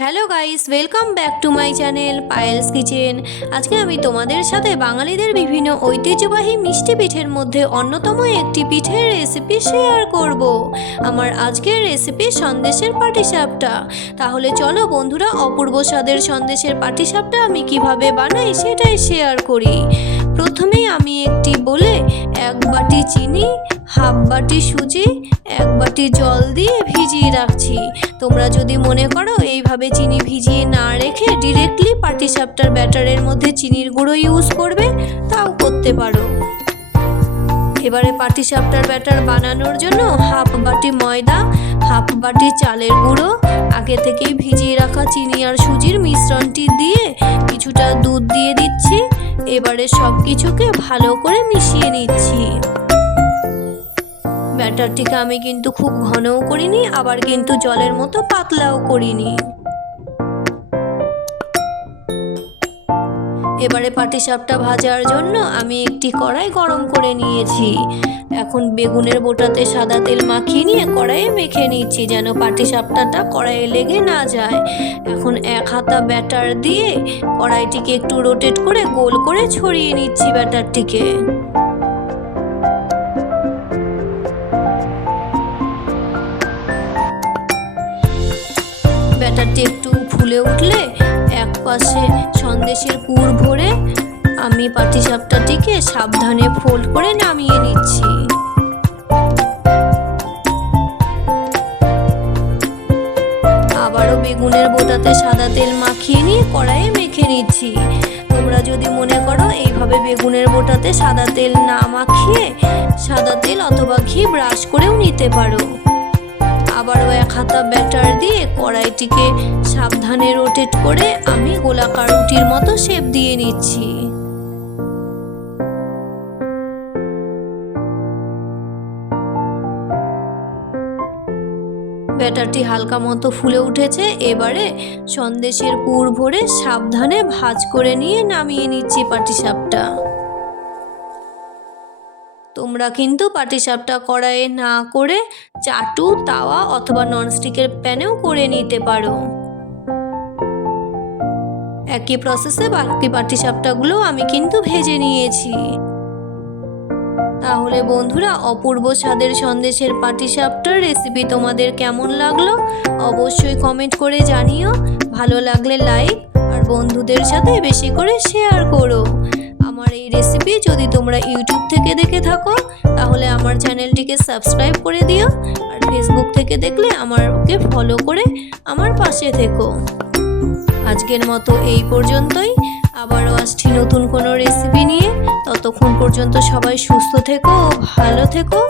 Hello guys, welcome back to my channel Payel's kitchen. আজকে আমি তোমাদের সাথে বাঙালিদের বিভিন্ন ঐতিহ্যবাহী মিষ্টি পিঠের মধ্যে অন্যতম একটি পিঠের রেসিপি শেয়ার করব। আমার আজকের রেসিপি সন্দেশের পাটিসাপটা। তাহলে চলো বন্ধুরা, অপূর্ব স্বাদের সন্দেশের পাটিসাপটা আমি কিভাবে বানাই সেটাই শেয়ার করি। প্রথমেই আমি একটি বলে 1 বাটি চিনি, হাফ বাটি সুজি, 1 বাটি জল দিয়ে ভিজিয়ে রাখছি। তোমরা যদি মনে করো এইভাবে চিনি ভিজিয়ে না রেখে ডিরেক্টলি পাটিসাপটার ব্যাটারের মধ্যে চিনির গুঁড়ো ইউজ করবে, তাও করতে পারো। এবারে পাটিসাপটার ব্যাটার বানানোর জন্য হাফ বাটি ময়দা, হাফ বাটি চালের গুঁড়ো, আগে থেকেই ভিজিয়ে রাখা চিনি আর সুজির মিশ্রণটি দিয়ে কিছুটা দুধ দিয়ে দিচ্ছি। এবারে সব কিছুকে ভালো করে মিশিয়ে নিচ্ছি। ব্যাটারটিকে আমি কিন্তু খুব ঘনও করিনি, আবার কিন্তু জলের মতো পাতলাও করিনি। এবারে পাটিসাপটা ভাজার জন্য আমি একটি কড়াই গরম করে নিয়েছি। এখন বেগুনের বোটাতে সাদা তেল মাখিয়ে নিয়ে কড়াইয়ে মেখে নিচ্ছি, যেন পাটিসাপটাটা কড়াইয়ে লেগে না যায়। এখন 1 হাতা ব্যাটার দিয়ে কড়াইটিকে একটু রোটেট করে গোল করে ছড়িয়ে নিচ্ছি ব্যাটারটিকে। ব্যাটারটি একটু ফুলে উঠলে এক পাশে সন্দেশের পুর ভরে আমি পাটিসাপটাটিকে সাবধানে ফোল্ড করে নামিয়ে নিচ্ছি। আবারও বেগুনের বোটাতে সাদা তেল মাখিয়ে নিয়ে কড়াইয়ে মেখে নিচ্ছি। তোমরা যদি মনে করো এইভাবে বেগুনের বোটাতে সাদা তেল না মাখিয়ে সাদা তেল অথবা ঘি ব্রাশ করেও নিতে পারো। আবারও 1 হাতা ব্যাটার দিয়ে কড়াইটিকে সাবধানে রোটেট করে আমি গোলাকার রুটির মতো শেপ দিয়ে নিচ্ছি। ব্যাটারটি হালকা মতো ফুলে উঠেছে। এবারে সন্দেশের পুর ভরে সাবধানে ভাঁজ করে নিয়ে নামিয়ে নিচ্ছি পাটিসাপটা। তোমরা কিন্তু পাটিসাপটা কড়াইয়ে না করে চাটু, তাওয়া অথবা ননস্টিকের প্যানেও করে নিতে পারো। একই প্রসেসে বাকি পাটিসাপটাগুলো আমি কিন্তু ভেজে নিয়েছি। তাহলে বন্ধুরা, অপূর্ব স্বাদের সন্দেশের পাটিসাপটার রেসিপি তোমাদের কেমন লাগলো অবশ্যই কমেন্ট করে জানিও। ভালো লাগলে লাইক আর বন্ধুদের সাথে বেশি করে শেয়ার করো। আমার এই রেসিপি যদি তোমরা ইউটিউব থেকে দেখে থাকো তাহলে আমার চ্যানেলটিকে সাবস্ক্রাইব করে দিও, আর ফেসবুক থেকে দেখলে আমাকে ফলো করে আমার পাশে থেকো। আজকের মতো এই পর্যন্তই, আবারও আসছি নতুন কোনো রেসিপি নিয়ে। ততক্ষণ পর্যন্ত সবাই সুস্থ থেকো, ভালো থেকো।